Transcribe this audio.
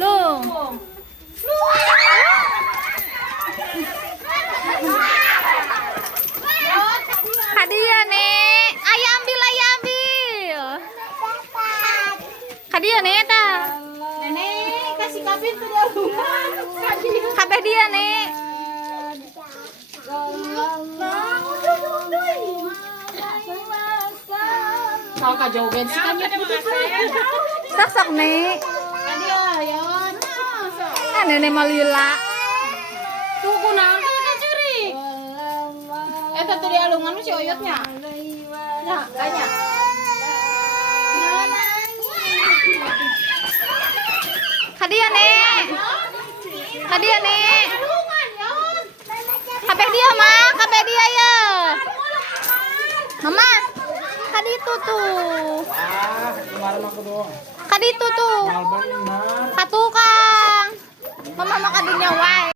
Lu. Hadiah nih. Ayo ambil, ayo ambil. Hadiah nih ta. Nenek kasih kapin tuh dia rumah. Kabeh dia nih. Kau kajoget sih kan Sok nih. Adio, yon. Ah nenek mau lila. Tuh kunaon kan curi. Eta tuh di alungan si oyotnya. Ya, kayaknya. Hadiah nih. Hadiah nih. Kabeh dia mah, kabeh dia ya. Mama, kadi itu tuh. Kemarin aku doang. Kadi itu tuh. Malban benar. Katukang. Mama mah kadinya wae.